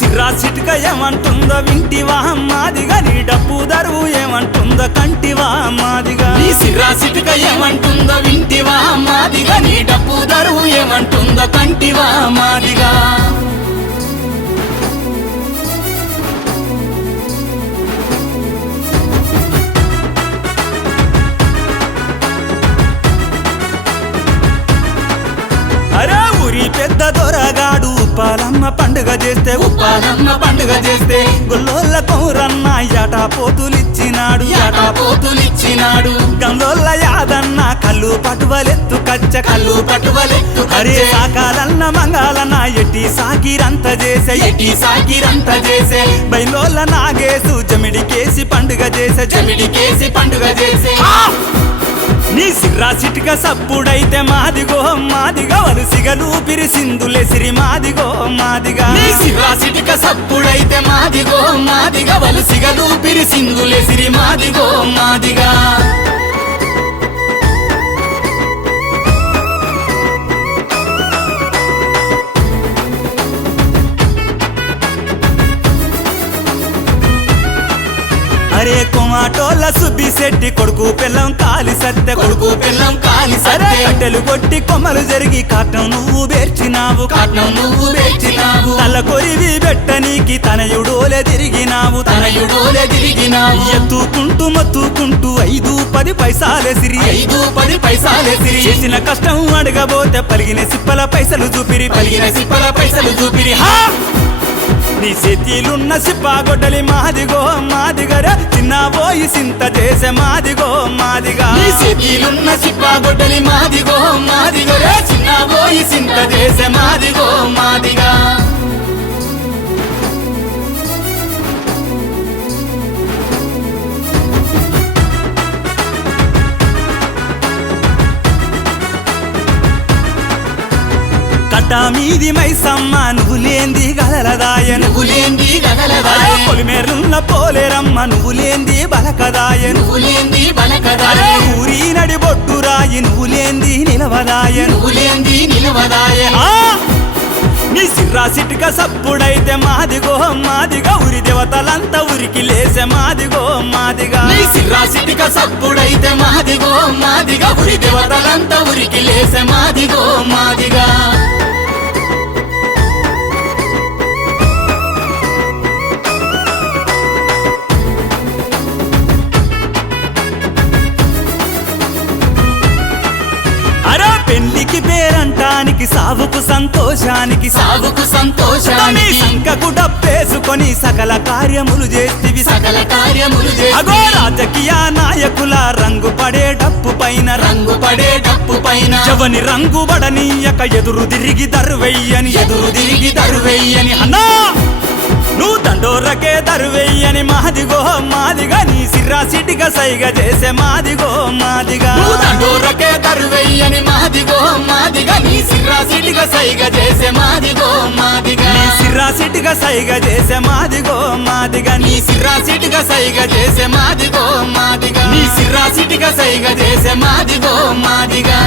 సిర్రా సిటుక ఏమంటుందో వింటివా అమ్మాదిగా నీ డప్పు దరువు ఏమంటుందో కంటివా అమ్మాదిగా నీ సిర్రా సిటుక ఏమంటుందో వింటివా అమ్మాదిగా నీ డప్పు దరువు ఏమంటుందో కంటివా మాదిగా. పండుగ చేస్తే ఉప్పాలమ్మ పండుగ చేస్తే గొల్లోళ్ళ కౌరన్న యాటా పోతులిచ్చినాడు. యాటా పోతులిచ్చినాడు. గంగోళ్ళ యాదన్న కళ్ళు పటువలెత్తు కచ్చ కళ్ళు పటువలెత్తు అరే సాకాలన్న మంగాలన్న ఎట్టి సాకిరంత చేసే ఎట్టి సాకిరంత చేసే. బైలోళ్ళ నాగేసు జమిడికేసి పండుగ చేసే జమిడికేసి పండుగ చేసే. నీ సిర్రా సప్పుడైతే మాదిగో మాదిగా వరుసిగలు పిరిసిందులే సిరి మాదిగో మాదిగా. నీ సిర్రా సప్పుడైతే మాదిగో మాదిగా వలుసిగలు పిరిసిందులే సిరి మాదిగో మాదిగా. కొమాటోల సుబ్బి శెట్టి కొడుకు పిల్లం కాలి సత్తె కొడుకు పిల్లం కాలి సరే కట్టెలు కొట్టి కొమ్మలు జరిగి కాటం నువ్వు పేర్చినావు కాటం నువ్వు పేర్చినావు. తల కొరివి పెట్టనీకి తనయుడోలే తిరిగినావు తనయుడోలే తిరిగినావు. ఎత్తుకుంటూ మత్తుకుంటూ ఐదు పది పైసాలే సిరి. ఐదు పది పైసాలే సిరి. చేసిన కష్టం అడగబోతే పలిగిన సిప్పల పైసలు చూపిరి పలిగిన సిప్పల పైసలు చూపిరి. హా! నీ చేతిలున్న సిప్పాగొడ్డలి మాదిగో మాదిగరా చిన్న పోయి సింత చేసే మాదిగో మాదిగా. నీ చేతిలున్న సిప్పాగొడ్డలి మాదిగో మాదిగరా చిన్న పోయి సింత చేసే మాదిగో మాదిగా. కట్ట మీది మైసమ్మ నువ్వు లేంది గదలదాయ నువ్వు లేంది గదలదాయ పొలిమేరున్న పోలేరమ్మ నువ్వు లేంది బలకదాయ నువ్వు లేంది బలకదాయ. ఊరి నడి బొట్టు రాయి నువ్వు లేంది నిలవదాయ నువ్వు లేంది నిలవదాయ. నీ సిర్రా సిటిక సప్పుడైతే మాదిగో మాదిగా ఉరి దేవతలంతా ఉరికి లేసే మాదిగో మాదిగా. నీ సిర్రా సిటిక సప్పుడైతే మాదిగో మాదిగా ఉరి దేవతలంతా ఉరికి లేసే మాదిగో మాదిగా పెళ్ళికి పేరంటానికి సావుకు సంతోషానికి సావుకు సంతోషానికి. సంకకు డబ్బేసుకొని సకల కార్యములు చేస్తివి. సకల కార్యములు అగో రాజకీయ నాయకుల రంగు పడే డప్పు పైన. రంగు పడే డప్పు పైన. చెవని రంగు బడనీయక ఎదురు తిరిగి దరువెయ్యని ఎదురు తిరిగి దరువెయ్యని అన్నా! నువ్వు దండోరకే దరువెయ్యని మాదిగో మాదిగా నీ సిర్రా సిటిగా సైగ చేసే మాదిగో మాదిగా. నువ్వు దండోరకే దరువెయ్యని మాదిగో మాదిగా నీ సిర్రా సిటిగా సైగ చేసే మాదిగో మాదిగా. నీ సిర్రా సిటిగా సైగ చేసే మాదిగో మాదిగా. నీ సిర్రా సిటిగా సైగ చేసే మాదిగో మాదిగా. నీ సిర్రా సిటిగా సైగ చేసే మాదిగో మాదిగా.